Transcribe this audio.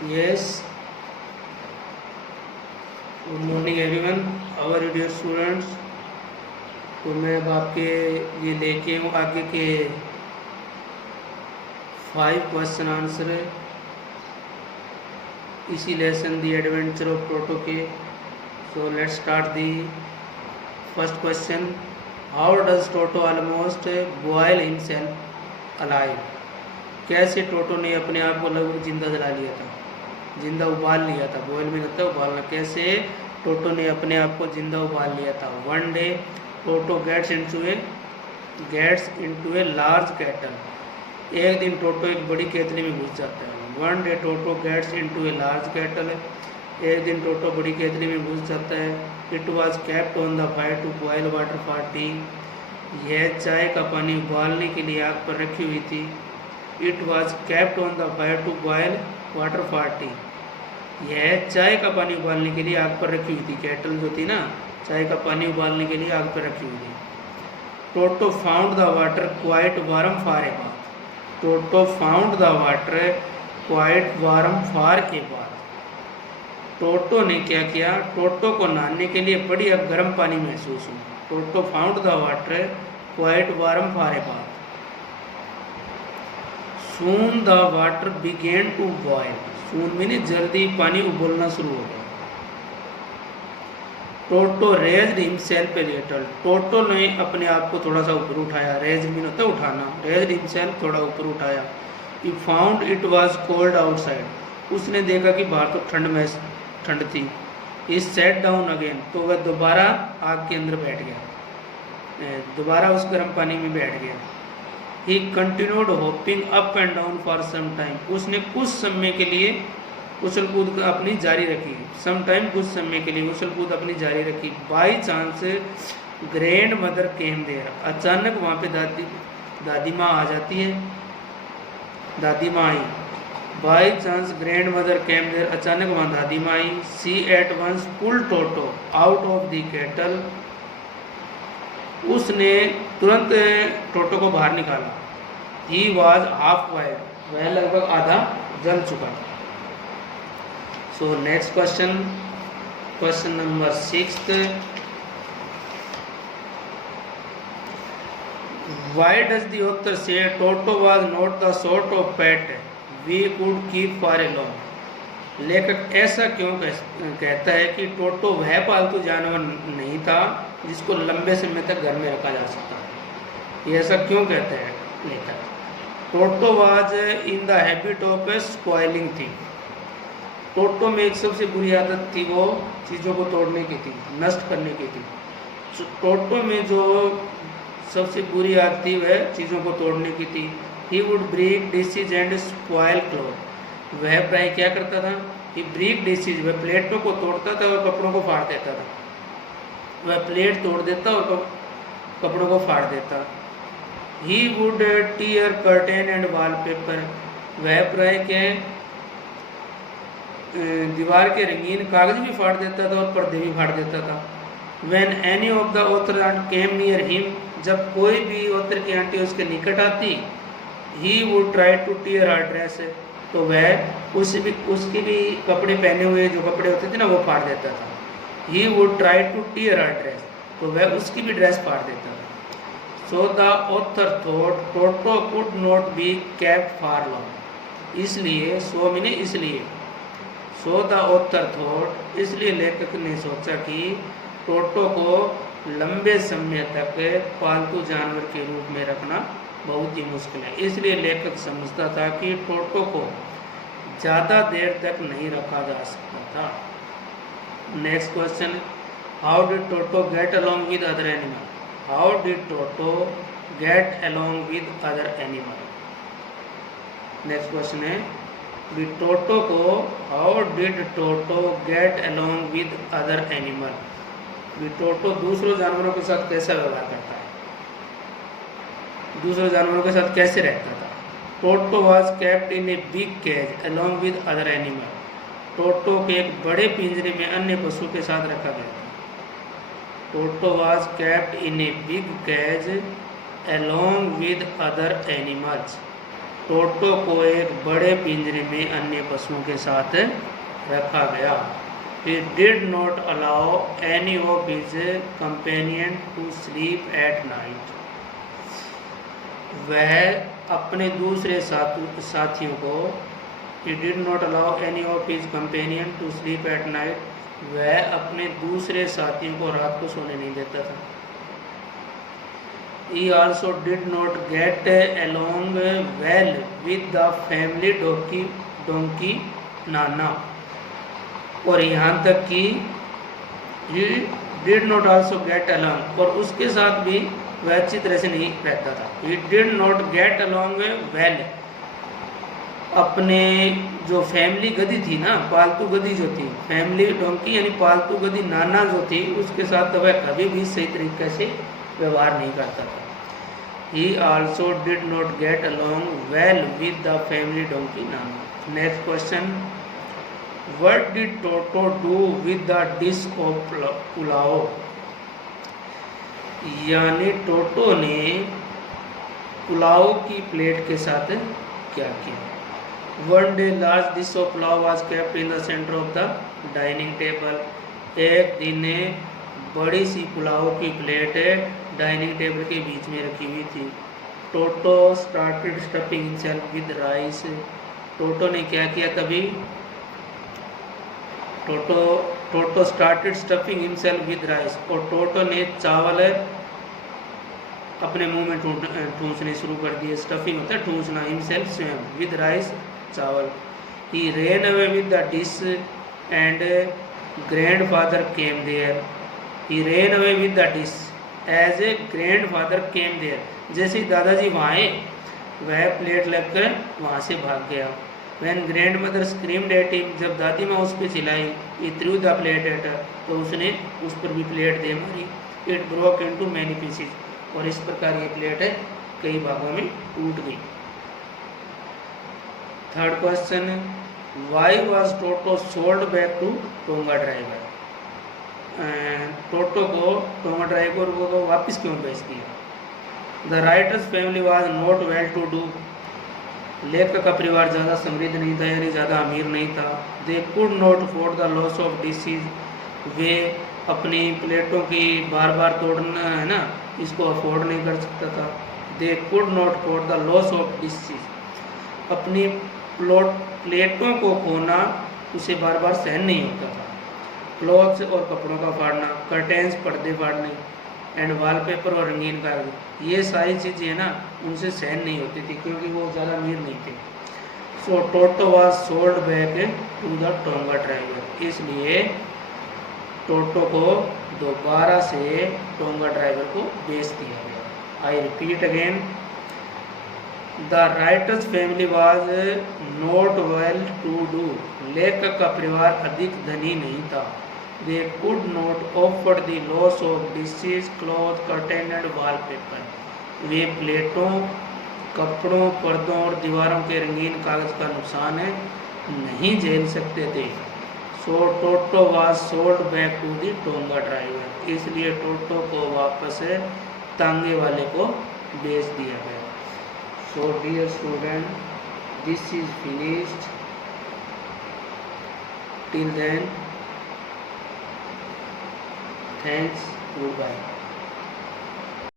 Yes, good morning everyone, our dear students. तो मैं अब आपके ये लेके हूँ आगे के 5 क्वेश्चन आंसर इसी lesson the adventure of Toto के। So let's start the first question. How does Toto almost boil himself alive? कैसे टोटो ने अपने आप को लगभग जिंदा जला लिया था, जिंदा उबाल लिया था। बॉयल में होता है उबालना। कैसे टोटो ने अपने आप को जिंदा उबाल लिया था? One day Toto gets into a large kettle. एक दिन टोटो एक बड़ी केतली में घुस जाता है। One day Toto gets into a large kettle. एक दिन टोटो बड़ी केतली में घुस जाता है। It was kept on the fire to boil water for tea. यह चाय का पानी उबालने के लिए आग पर रखी हुई थी। It was kept on the fire to boil water for tea. यह चाय का पानी उबालने के लिए आग पर रखी हुई थी। केटल जो थी ना, चाय का पानी उबालने के लिए आग पर रखी हुई थी। Toto found the water quite warm for a bath. Toto found the water quite warm for a bath. Toto ने क्या किया? टोटो को नहाने के लिए बड़ी गर्म पानी महसूस हुआ। Toto found the water quite warm for a bath. Soon the water began to boil. Soon में जल्दी पानी उबलना शुरू हो गया। Toto raised himself a little. Toto ने अपने आप को थोड़ा सा ऊपर उठाया। रेज मीन होता है उठाना। रेज्ड हिमसेल्फ, थोड़ा ऊपर उठाया। He found it was cold outside. उसने देखा कि बाहर तो ठंड थी। ही सेट डाउन अगेन। तो वह दोबारा आग के अंदर बैठ गया, दोबारा उस गर्म पानी में बैठ गया। He continued hopping up and down for some time. उसने कुछ समय के लिए उछल कूद अपनी जारी रखी। सम टाइम, कुछ समय के लिए उछल कूद अपनी जारी रखी। By chance grand mother came there. अचानक वहाँ पे दादी माँ आ जाती है। दादी माँ आई। By chance grand mother came there. अचानक वहाँ दादी माँ आई। She at once pull Toto out of the kettle. उसने तुरंत टोटो को बाहर निकाला। He was half boiled. वह लगभग आधा जल चुका। So next question, question number 6। Why does the author say Toto was not the sort of pet we could keep for a long? लेखक ऐसा क्यों कहता है कि टोटो वह पालतू जानवर नहीं था जिसको लंबे समय तक घर में रखा जा सकता है? ये ऐसा क्यों कहते हैं लेखक? Toto was in the habit of spoiling thing. Toto में एक सबसे बुरी आदत थी, वो चीज़ों को तोड़ने की थी, नष्ट करने की थी। टोटो में जो सबसे बुरी आदत थी वह चीज़ों को तोड़ने की थी। He would break dishes and spoil cloth. वह प्राय क्या करता था? ही ब्रेक डिशेज, वह प्लेटों को तोड़ता था और कपड़ों को फाड़ देता था। वह प्लेट तोड़ देता और कपड़ों को फाड़ देता। He would tear curtain and wallpaper. वह प्राय के दीवार के रंगीन कागज भी फाड़ देता था और पर्दे भी फाड़ देता था। When any of the author aunt came near him, जब कोई भी ऑथर की आंटी उसके निकट आती, he would try to tear her dress। तो वह उसकी भी कपड़े पहने हुए जो कपड़े होते थे ना वो फाड़ देता था। He would try to tear her dress। तो वह उसकी भी ड्रेस फाड़ देता था। So the author thought Toto could not be kept for long। इसलिए, so मैंने इसलिए, so the author thought, इसलिए लेखक ने सोचा कि टोटो को लंबे समय तक पालतू जानवर के रूप में रखना बहुत ही मुश्किल है। इसलिए लेखक समझता था कि टोटो को ज़्यादा देर तक नहीं रखा जा सकता था। Next question, how did toto get along with other animal? How did toto get along with other animal? Next question है कि टोटो को, how did toto get along with other animal? कि टोटो दूसरों जानवरों के साथ कैसा व्यवहार करता है, दूसरे जानवरों के साथ कैसे रहता था? Toto was kept in a big cage along with other animal. Toto के एक बड़े पिंजरे में अन्य पशु के साथ रखा गया था। Toto was kept in a big cage along with other animals. Toto को एक बड़े पिंजरे में अन्य पशुओं के साथ रखा गया। He did not allow any of his companion to sleep at night. वह अपने दूसरे साथियों को He did not allow any of his companion to sleep at night. वह अपने दूसरे साथियों को रात को सोने नहीं देता था। He also did not get along well with the family donkey Nana. और यहाँ तक कि he did not also get along, और उसके साथ भी वह अच्छी तरह से नहीं रहता था। He did not get along well, अपने जो फैमिली गधी थी ना, पालतू गधी जो थी, फैमिली डोंकी यानी पालतू गधी नाना जो थी, उसके साथ तो वह कभी भी सही तरीके से व्यवहार नहीं करता था। He also did not get along well with the family donkey Nana. Next question. What did Toto do with the dish of pulao? यानी टोटो ने पुलाव की प्लेट के साथ क्या किया? One day large dish of pulao was kept in the center of the dining table. एक दिन बड़ी सी पुलाव की प्लेट डाइनिंग टेबल के बीच में रखी हुई थी। Toto started stuffing himself with rice. Toto ने क्या किया तभी? Toto started stuffing himself with rice, और टोटो ने चावल अपने मुंह में ठूंसने शुरू कर दिए। स्टफिंग होता है ठूंसना, हिमसेल्फ स्वयं, विद राइस चावल। He ran away with the dish and grandfather came there. He ran away with the dish as a grandfather came there. जैसे दादाजी वहाँ आए, वह प्लेट लगकर वहाँ से भाग गया। When grandmother screamed at him, जब दादी माँ उस पर चिल्लाई, he threw the plate at her, तो उसने उस पर भी प्लेट दे मारी। It broke into many pieces, और इस प्रकार ये प्लेट है कई भागों में टूट गई। Third question, why was Toto sold back to tonga driver? Toto को टोंगा ड्राइवर को वापस क्यों बेच दिया? The writer's family was not well to do. लेखक का परिवार ज़्यादा समृद्ध नहीं था, यानी ज़्यादा अमीर नहीं था। They could not afford the loss of dishes. वे अपनी प्लेटों की बार बार तोड़ना है ना, इसको अफोर्ड नहीं कर सकता था। They could not afford the loss of dishes. अपनी प्लेटों को खोना उसे बार बार सहन नहीं होता था। क्लॉथ्स और कपड़ों का फाड़ना, कर्टेंस पर्दे फाड़ने, एंड वॉलपेपर और रंगीन कागज, ये सारी चीज़ें है ना उनसे सहन नहीं होती थी क्योंकि वो ज़्यादा अमीर नहीं थे। So Toto was sold back to the tonga driver. इसलिए टोटो को दोबारा से टोंगा ड्राइवर को बेच दिया गया। I repeat again, the writer's family was not well to do. लेखक का परिवार अधिक धनी नहीं था। They could not afford the loss of dishes, cloth, curtain and wallpaper. वे प्लेटों, कपड़ों, पर्दों और दीवारों के रंगीन कागज का नुकसान है नहीं झेल सकते थे। So Toto was sold back to the tonga driver. इसलिए टोटो को वापस तांगे वाले को बेच दिया गया। So dear student, this is finished. Till then, thanks, goodbye.